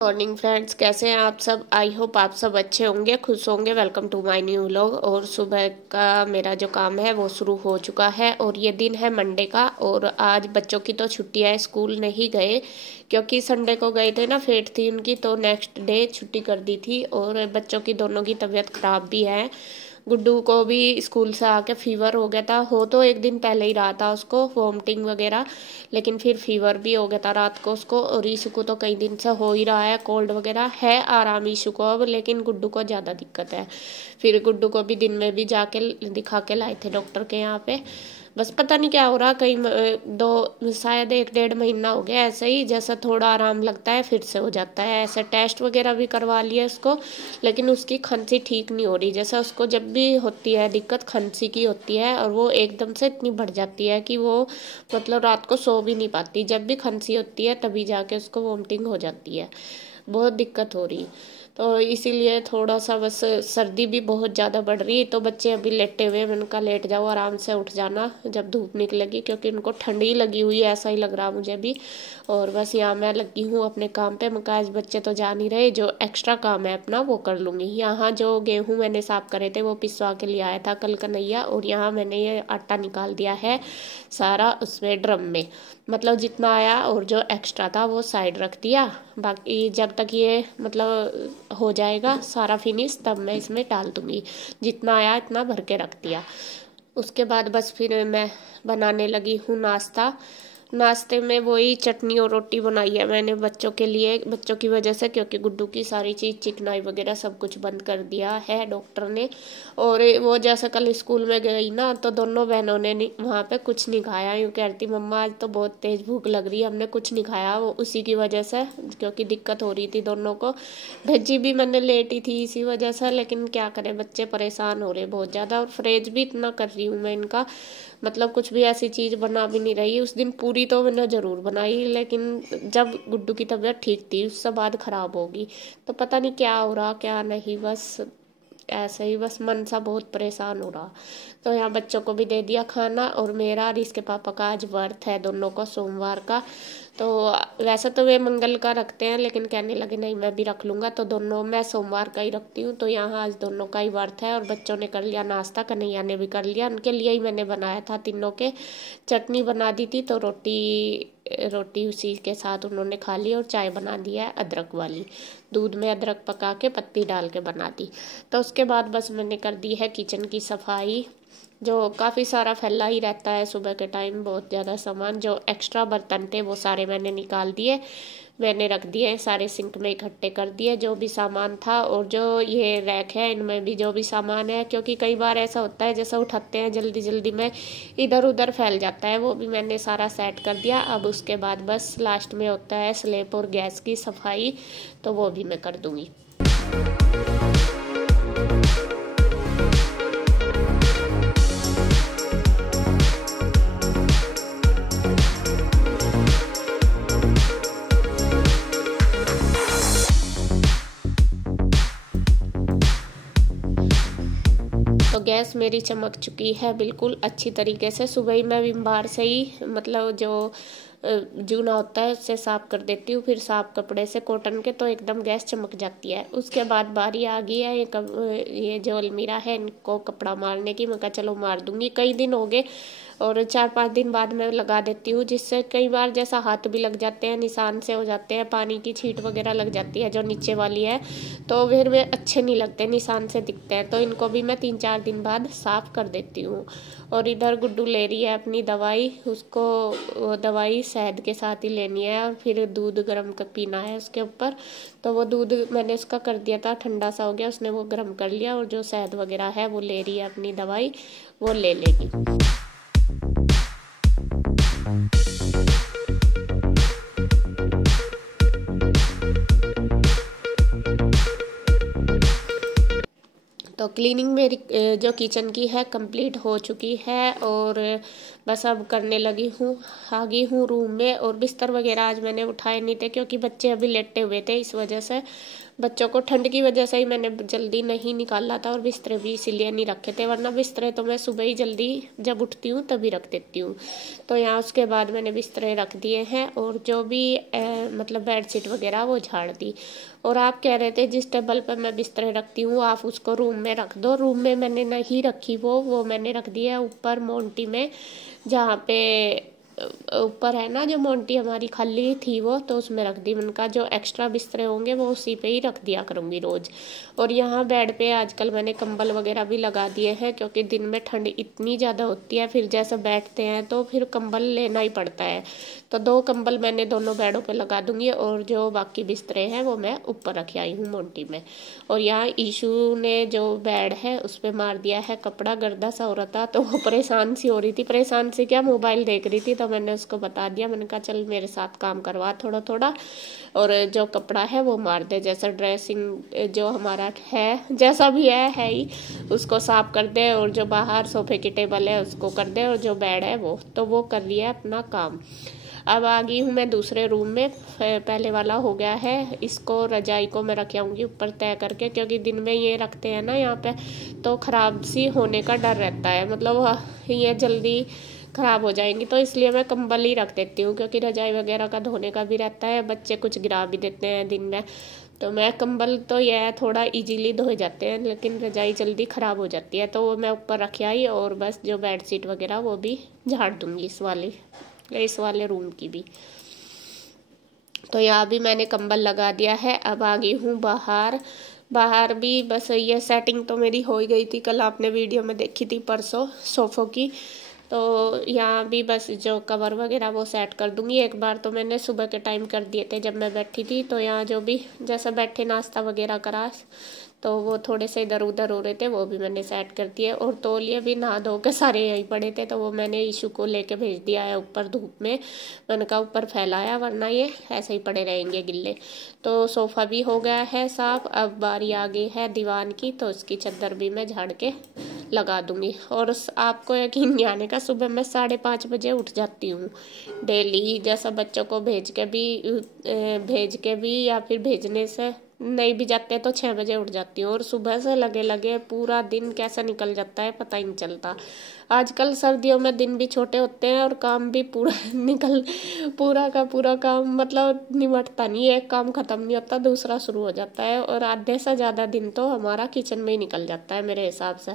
Morning friends, कैसे हैं आप सब। आई होप आप सब अच्छे होंगे, खुश होंगे। Welcome to my new vlog. और सुबह का मेरा जो काम है वो शुरू हो चुका है और ये दिन है मंडे का। और आज बच्चों की तो छुट्टी है, स्कूल नहीं गए क्योंकि संडे को गए थे ना, फेट थी उनकी, तो नेक्स्ट डे छुट्टी कर दी थी। और बच्चों की दोनों की तबीयत खराब भी है। गुड्डू को भी स्कूल से आके फीवर हो गया था, हो तो एक दिन पहले ही रहा था उसको वॉमिटिंग वगैरह, लेकिन फिर फीवर भी हो गया था रात को उसको। और ईशु को तो कई दिन से हो ही रहा है, कोल्ड वगैरह है, आराम ईशु को अब, लेकिन गुड्डू को ज़्यादा दिक्कत है। फिर गुड्डू को भी दिन में भी जाके दिखा के लाए थे डॉक्टर के यहाँ पे। बस पता नहीं क्या हो रहा, कई दो शायद 1 डेढ़ महीना हो गया ऐसे ही, जैसा थोड़ा आराम लगता है फिर से हो जाता है। ऐसे टेस्ट वगैरह भी करवा लिया उसको, लेकिन उसकी खांसी ठीक नहीं हो रही। जैसा उसको जब भी होती है दिक्कत खांसी की होती है, और वो एकदम से इतनी बढ़ जाती है कि वो मतलब रात को सो भी नहीं पाती। जब भी खांसी होती है तभी जाके उसको वोमिटिंग हो जाती है, बहुत दिक्कत हो रही। तो इसीलिए थोड़ा सा बस, सर्दी भी बहुत ज़्यादा बढ़ रही है। तो बच्चे अभी लेटे हुए, मैंने कहा लेट जाओ, आराम से उठ जाना जब धूप निकलेगी, क्योंकि उनको ठंडी लगी हुई है, ऐसा ही लग रहा मुझे भी। और बस यहाँ मैं लगी हूँ अपने काम पे। मैं कहा आज बच्चे तो जा नहीं रहे, जो एक्स्ट्रा काम है अपना वो कर लूँगी। यहाँ जो गेहूँ मैंने साफ करे थे वो पिसवा के लिए आया था कल कन्हैया, और यहाँ मैंने ये आटा निकाल दिया है सारा उसमें ड्रम में, मतलब जितना आया, और जो एक्स्ट्रा था वो साइड रख दिया। बाकी जब तक ये मतलब हो जाएगा सारा फिनिश तब मैं इसमें डाल दूंगी। जितना आया इतना भर के रख दिया। उसके बाद बस फिर मैं बनाने लगी हूँ नाश्ता। नाश्ते में वही चटनी और रोटी बनाई है मैंने बच्चों के लिए, बच्चों की वजह से, क्योंकि गुड्डू की सारी चीज़ चिकनाई वगैरह सब कुछ बंद कर दिया है डॉक्टर ने। और वो जैसे कल स्कूल में गई ना, तो दोनों बहनों ने वहाँ पे कुछ नहीं खाया। यूँ कहती मम्मा आज तो बहुत तेज भूख लग रही है, हमने कुछ नहीं खाया। वो उसी की वजह से, क्योंकि दिक्कत हो रही थी दोनों को। भेजी भी मैंने लेट ही थी इसी वजह से, लेकिन क्या करें, बच्चे परेशान हो रहे बहुत ज़्यादा। और फ्रेज भी इतना कर रही हूँ मैं इनका, मतलब कुछ भी ऐसी चीज़ बना भी नहीं रही। उस दिन पूरी तो मैंने ज़रूर बनाई, लेकिन जब गुड्डू की तबीयत ठीक थी उससे बाद ख़राब होगी। तो पता नहीं क्या हो रहा क्या नहीं, बस ऐसे ही, बस मन सा बहुत परेशान हो रहा। तो यहाँ बच्चों को भी दे दिया खाना, और मेरा और इसके पापा का आज व्रत है दोनों को, सोमवार का। तो वैसे तो वे मंगल का रखते हैं, लेकिन कहने लगे नहीं मैं भी रख लूँगा, तो दोनों मैं सोमवार का ही रखती हूँ। तो यहाँ आज दोनों का ही व्रत है। और बच्चों ने कर लिया नाश्ता, कन्हैया ने भी कर लिया, उनके लिए ही मैंने बनाया था तीनों के। चटनी बना दी थी, तो रोटी रोटी उसी के साथ उन्होंने खा ली। और चाय बना दी है अदरक वाली, दूध में अदरक पका के पत्ती डाल के बना दी। तो उसके बाद बस मैंने कर दी है किचन की सफाई, जो काफ़ी सारा फैला ही रहता है सुबह के टाइम, बहुत ज़्यादा सामान। जो एक्स्ट्रा बर्तन थे वो सारे मैंने निकाल दिए, मैंने रख दिए सारे सिंक में इकट्ठे कर दिए जो भी सामान था। और जो ये रैक है इनमें भी जो भी सामान है, क्योंकि कई बार ऐसा होता है जैसा उठाते हैं जल्दी जल्दी में इधर उधर फैल जाता है, वो भी मैंने सारा सेट कर दिया। अब उसके बाद बस लास्ट में होता है स्लैब और गैस की सफाई, तो वो भी मैं कर दूँगी। तो गैस मेरी चमक चुकी है बिल्कुल अच्छी तरीके से। सुबह ही मैं विम बार से ही, मतलब जो जूना होता है उससे साफ कर देती हूँ, फिर साफ कपड़े से कॉटन के, तो एकदम गैस चमक जाती है। उसके बाद बारी आ गई है ये जो अलमीरा है इनको कपड़ा मारने की। मैं कहा चलो मार दूंगी, कई दिन हो गए, और 4-5 दिन बाद मैं लगा देती हूँ, जिससे कई बार जैसा हाथ भी लग जाते हैं, निशान से हो जाते हैं, पानी की छींट वगैरह लग जाती है जो नीचे वाली है, तो फिर वे अच्छे नहीं लगते, निशान से दिखते हैं। तो इनको भी मैं 3-4 दिन बाद साफ कर देती हूँ। और इधर गुड्डू ले रही है अपनी दवाई, उसको वो दवाई शहद के साथ ही लेनी है, और फिर दूध गर्म कर पीना है उसके ऊपर। तो वो दूध मैंने उसका कर दिया था, ठंडा सा हो गया, उसने वो गर्म कर लिया। और जो शहद वगैरह है वो ले रही है अपनी दवाई, वो ले लेगी। तो क्लीनिंग मेरी जो किचन की है कंप्लीट हो चुकी है। और बस अब करने लगी हूँ। आ गई हूँ रूम में, और बिस्तर वगैरह आज मैंने उठाए नहीं थे क्योंकि बच्चे अभी लेटे हुए थे, इस वजह से बच्चों को ठंड की वजह से ही मैंने जल्दी नहीं निकाला था, और बिस्तरे भी इसीलिए नहीं रखे थे, वरना बिस्तरे तो मैं सुबह ही जल्दी जब उठती हूँ तभी रख देती हूँ। तो यहाँ उसके बाद मैंने बिस्तरे रख दिए हैं, और जो भी मतलब बेडशीट वगैरह वो झाड़ दी। और आप कह रहे थे जिस टेबल पर मैं बिस्तरे रखती हूँ आप उसको रूम में रख दो। रूम में मैंने नहीं रखी, वो मैंने रख दी है ऊपर मोंटी में, जहाँ पे ऊपर है ना जो मोंटी हमारी खाली थी वो, तो उसमें रख दी। उनका जो एक्स्ट्रा बिस्तरे होंगे वो उसी पे ही रख दिया करूँगी रोज। और यहाँ बेड पे आजकल मैंने कंबल वगैरह भी लगा दिए हैं, क्योंकि दिन में ठंड इतनी ज़्यादा होती है, फिर जैसे बैठते हैं तो फिर कंबल लेना ही पड़ता है। तो 2 कंबल मैंने दोनों बेडों पे लगा दूंगी, और जो बाकी बिस्तरे हैं वो मैं ऊपर रख आई हूँ मोंटी में। और यहाँ ईशू ने जो बेड है उस पर मार दिया है कपड़ा, गर्दा सा हो रहा था, तो वो परेशान सी हो रही थी। परेशान से क्या, मोबाइल देख रही थी, तो मैंने उसको बता दिया, मैंने कहा चल मेरे साथ काम करवा थोड़ा थोड़ा, और जो कपड़ा है वो मार दे, जैसा ड्रेसिंग जो हमारा है जैसा भी है ही, उसको साफ कर दे, और जो बाहर सोफे की टेबल है उसको कर दे, और जो बेड है वो तो वो कर लिया अपना काम। अब आ गई हूँ मैं दूसरे रूम में। पहले वाला हो गया है, इसको रजाई को मैं रख आऊँगी ऊपर तय करके, क्योंकि दिन में ये रखते हैं ना यहाँ पे, तो ख़राब सी होने का डर रहता है, मतलब ये जल्दी ख़राब हो जाएंगी, तो इसलिए मैं कंबल ही रख देती हूँ, क्योंकि रजाई वगैरह का धोने का भी रहता है, बच्चे कुछ गिरा भी देते हैं दिन में। तो मैं कंबल तो यह थोड़ा इजीली धोए जाते हैं, लेकिन रजाई जल्दी ख़राब हो जाती है, तो वो मैं ऊपर रख आई। और बस जो बेडशीट वगैरह वो भी झाड़ दूँगी इस वाले रूम की भी। तो यहाँ भी मैंने कंबल लगा दिया है। अब आ गई हूँ बाहर भी बस ये सेटिंग तो मेरी हो ही गई थी, कल आपने वीडियो में देखी थी परसों सोफ़ों की। तो यहाँ भी बस जो कवर वगैरह वो सेट कर दूंगी। एक बार तो मैंने सुबह के टाइम कर दिए थे जब मैं बैठी थी, तो यहाँ जो भी जैसा बैठे नाश्ता वगैरह करा, तो वो थोड़े से इधर उधर हो रहे थे, वो भी मैंने सेट कर दिए। और तौलिए भी नहा धो के सारे यहीं पड़े थे, तो वो मैंने ईशू को लेके भेज दिया है ऊपर धूप में, मैंने कहा ऊपर फैलाया वरना ये ऐसे ही पड़े रहेंगे गिल्ले। तो सोफ़ा भी हो गया है साफ। अब बारी आ गई है दीवान की, तो उसकी चादर भी मैं झाड़ के लगा दूंगी। और आपको यकीन नहीं आने का, सुबह मैं 5:30 बजे उठ जाती हूँ डेली, जैसा बच्चों को भेज के भी या फिर भेजने से नहीं भी जाते तो 6 बजे उठ जाती हूँ। और सुबह से लगे पूरा दिन कैसा निकल जाता है पता ही नहीं चलता। आजकल सर्दियों में दिन भी छोटे होते हैं और काम भी पूरा का पूरा काम मतलब निमटता नहीं है, एक काम खत्म नहीं होता दूसरा शुरू हो जाता है, और आधे से ज़्यादा दिन तो हमारा किचन में ही निकल जाता है मेरे हिसाब से।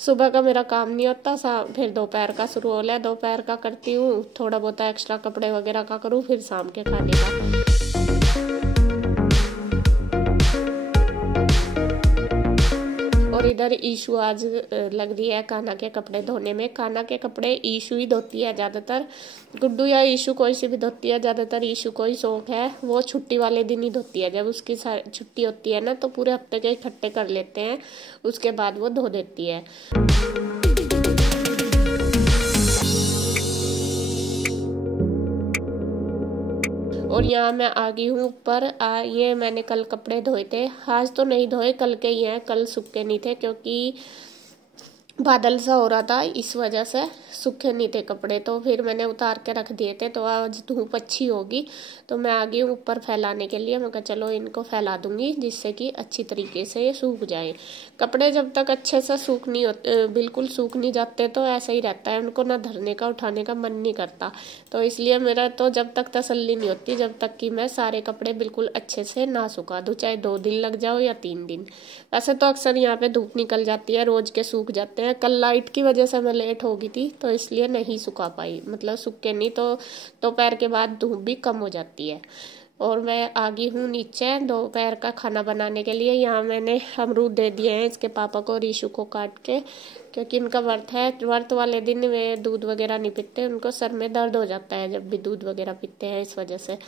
सुबह का मेरा काम नहीं होता, फिर दोपहर का शुरू हो गया, दोपहर का करती हूँ, थोड़ा बहुत एक्स्ट्रा कपड़े वगैरह का करूँ, फिर शाम के खाने का। और इधर ईशू आज लग रही है कान्हा के कपड़े धोने में। कान्हा के कपड़े ईशू ही धोती है ज़्यादातर, गुड्डू या ईशू कोई सी भी धोती है, ज़्यादातर ईशू को ही शौक है, वो छुट्टी वाले दिन ही धोती है। जब उसकी छुट्टी होती है ना तो पूरे हफ्ते के इकट्ठे कर लेते हैं, उसके बाद वो धो देती है। और यहाँ मैं आ गई हूँ ऊपर। ये मैंने कल कपड़े धोए थे, आज तो नहीं धोए, कल के ही हैं, कल सूखे नहीं थे क्योंकि बादल सा हो रहा था, इस वजह से सूखे नहीं थे कपड़े, तो फिर मैंने उतार के रख दिए थे। तो आज धूप अच्छी होगी तो मैं आ गई हूँ ऊपर फैलाने के लिए। मैं कहा चलो इनको फैला दूंगी जिससे कि अच्छी तरीके से ये सूख जाए। कपड़े जब तक अच्छे से बिल्कुल सूख नहीं जाते तो ऐसा ही रहता है, उनको ना धरने का उठाने का मन नहीं करता। तो इसलिए मेरा तो जब तक तसल्ली नहीं होती जब तक कि मैं सारे कपड़े बिल्कुल अच्छे से ना सुखा दूँ, चाहे 2 दिन लग जाओ या 3 दिन। वैसे तो अक्सर यहाँ पे धूप निकल जाती है, रोज के सूख जाते हैं। कल लाइट की वजह से मैं लेट हो गई थी तो इसलिए नहीं सुखा पाई, मतलब सूखे नहीं, तो दोपहर के बाद धूप भी कम हो जाती है। और मैं आ गई हूँ नीचे दोपहर का खाना बनाने के लिए। यहाँ मैंने अमरूद दे दिए हैं इसके पापा को और ईशू को काट के, क्योंकि इनका व्रत है। व्रत वाले दिन वे दूध वगैरह नहीं पीते, उनको सर में दर्द हो जाता है जब भी दूध वगैरह पीते हैं, इस वजह से।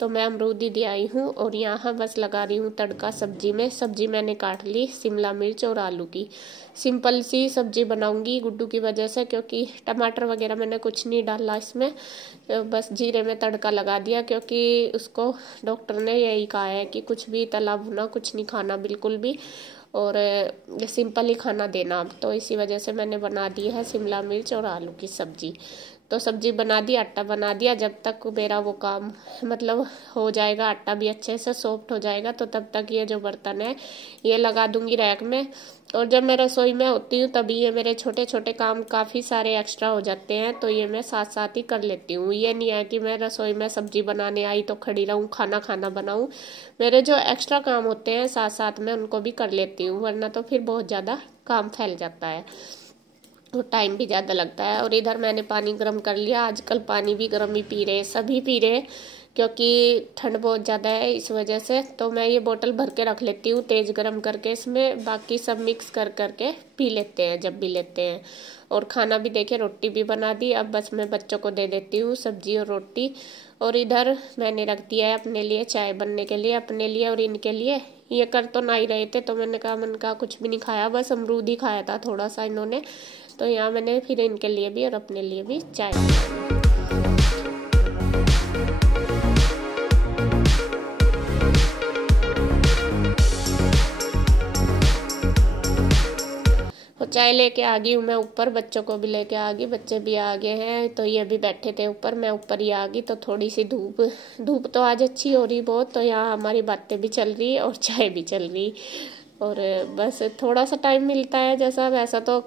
तो मैं अमरूद ही दे आई हूँ। और यहाँ बस लगा रही हूँ तड़का सब्जी में। सब्जी मैंने काट ली शिमला मिर्च और आलू की, सिंपल सी सब्जी बनाऊंगी गुड्डू की वजह से, क्योंकि टमाटर वगैरह मैंने कुछ नहीं डाला इसमें, बस जीरे में तड़का लगा दिया, क्योंकि उसको डॉक्टर ने यही कहा है कि कुछ भी तला भुना कुछ नहीं खाना बिल्कुल भी, और सिंपल ही खाना देना। तो इसी वजह से मैंने बना दी है शिमला मिर्च और आलू की सब्जी। तो सब्जी बना दी, आटा बना दिया। जब तक मेरा वो काम मतलब हो जाएगा, आटा भी अच्छे से सॉफ्ट हो जाएगा, तो तब तक ये जो बर्तन है ये लगा दूंगी रैक में। और जब मैं रसोई में होती हूँ तभी ये मेरे छोटे छोटे काम काफ़ी सारे एक्स्ट्रा हो जाते हैं, तो ये मैं साथ साथ ही कर लेती हूँ। ये नहीं है कि मैं रसोई में सब्जी बनाने आई तो खड़ी रहूँ, खाना खाना बनाऊँ। मेरे जो एक्स्ट्रा काम होते हैं साथ साथ में उनको भी कर लेती हूँ, वरना तो फिर बहुत ज़्यादा काम फैल जाता है तो टाइम भी ज़्यादा लगता है। और इधर मैंने पानी गर्म कर लिया। आजकल पानी भी गर्म ही पी रहे, सभी पी रहे, क्योंकि ठंड बहुत ज़्यादा है इस वजह से। तो मैं ये बोतल भर के रख लेती हूँ तेज़ गर्म करके, इसमें बाकी सब मिक्स कर करके पी लेते हैं जब भी लेते हैं। और खाना भी देखिए, रोटी भी बना दी। अब बस मैं बच्चों को दे देती हूँ सब्जी और रोटी। और इधर मैंने रख दिया है अपने लिए चाय बनने के लिए, अपने लिए और इनके लिए। ये कर तो ना ही रहे थे, तो मैंने कहा कुछ भी नहीं खाया, बस अमरूद ही खाया था थोड़ा सा इन्होंने। तो यहाँ मैंने फिर इनके लिए भी और अपने लिए भी चाय और चाय लेके आ गई हूँ मैं ऊपर, बच्चों को भी लेके आ गई, बच्चे भी आ गए हैं। तो ये भी बैठे थे ऊपर, मैं ऊपर ही आ गई। तो थोड़ी सी धूप तो आज अच्छी हो रही बहुत, तो यहाँ हमारी बातें भी चल रही और चाय भी चल रही। और बस थोड़ा सा टाइम मिलता है, जैसा वैसा तो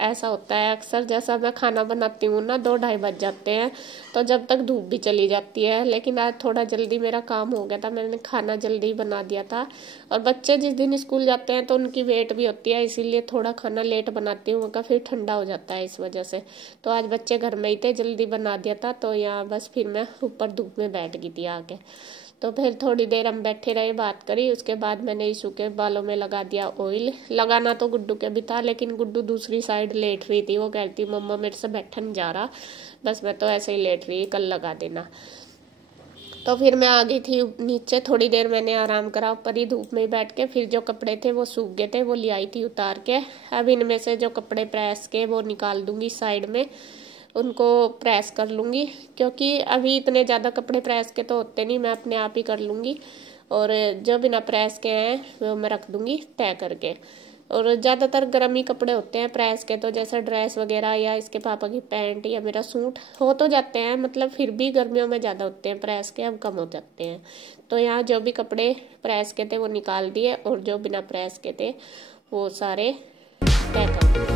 ऐसा होता है अक्सर, जैसा मैं खाना बनाती हूँ ना 2-2:30 बज जाते हैं, तो जब तक धूप भी चली जाती है। लेकिन आज थोड़ा जल्दी मेरा काम हो गया था, मैंने खाना जल्दी बना दिया था। और बच्चे जिस दिन स्कूल जाते हैं तो उनकी वेट भी होती है, इसीलिए थोड़ा खाना लेट बनाती हूँ, उनका फिर ठंडा हो जाता है इस वजह से। तो आज बच्चे घर में ही थे, जल्दी बना दिया था। तो यहाँ बस फिर मैं ऊपर धूप में बैठ गई थी आके। तो फिर थोड़ी देर हम बैठे रहे, बात करी। उसके बाद मैंने ईशू के बालों में लगा दिया ऑयल। लगाना तो गुड्डू के भी था, लेकिन गुड्डू दूसरी साइड लेट रही थी। वो कहती मम्मा मेरे से बैठा नहीं जा रहा, बस मैं तो ऐसे ही लेट रही, कल लगा देना। तो फिर मैं आ गई थी नीचे, थोड़ी देर मैंने आराम करा ऊपर ही धूप में बैठ के। फिर जो कपड़े थे वो सूख गए थे, वो ले आई थी उतार के। अब इनमें से जो कपड़े प्रेस के वो निकाल दूंगी साइड में, उनको प्रेस कर लूँगी, क्योंकि अभी इतने ज़्यादा कपड़े प्रेस के तो होते नहीं, मैं अपने आप ही कर लूँगी। और जो बिना प्रेस के हैं वो मैं रख दूँगी तय करके। और ज़्यादातर गर्म ही कपड़े होते हैं प्रेस के, तो जैसे ड्रेस वगैरह या इसके पापा की पैंट या मेरा सूट हो तो जाते हैं, मतलब फिर भी गर्मियों में ज़्यादा होते हैं प्रेस के, अब कम हो जाते हैं। तो यहाँ जो भी कपड़े प्रेस के थे वो निकाल दिए, और जो बिना प्रेस के थे वो सारे तय कर दिए।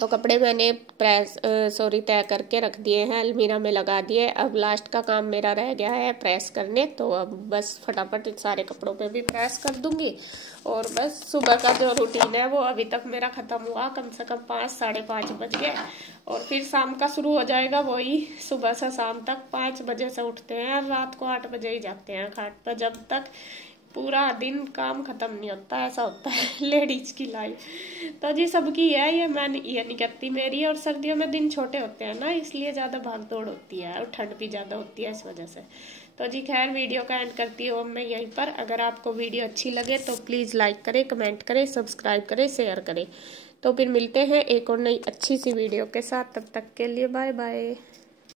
तो कपड़े मैंने तय करके रख दिए हैं, अलमीरा में लगा दिए। अब लास्ट का काम मेरा रह गया है प्रेस करने, तो अब बस फटाफट सारे कपड़ों पे भी प्रेस कर दूंगी। और बस सुबह का जो रूटीन है वो अभी तक मेरा ख़त्म हुआ, कम से कम 5-5:30 बज गए। और फिर शाम का शुरू हो जाएगा वही, सुबह से शाम तक 5 बजे से उठते हैं, रात को 8 बजे ही जाते हैं खाट पर, जब तक पूरा दिन काम खत्म नहीं होता। ऐसा होता है लेडीज की लाइफ। तो जी सबकी है ये, मैं ये नहीं कहती मेरी। और सर्दियों में दिन छोटे होते हैं ना, इसलिए ज़्यादा भाग दौड़ होती है, और ठंड भी ज़्यादा होती है इस वजह से। तो जी खैर, वीडियो का एंड करती हूँ मैं यहीं पर। अगर आपको वीडियो अच्छी लगे तो प्लीज़ लाइक करें, कमेंट करें, सब्सक्राइब करें, शेयर करें। तो फिर मिलते हैं एक और नई अच्छी सी वीडियो के साथ, तब तक के लिए बाय बाय।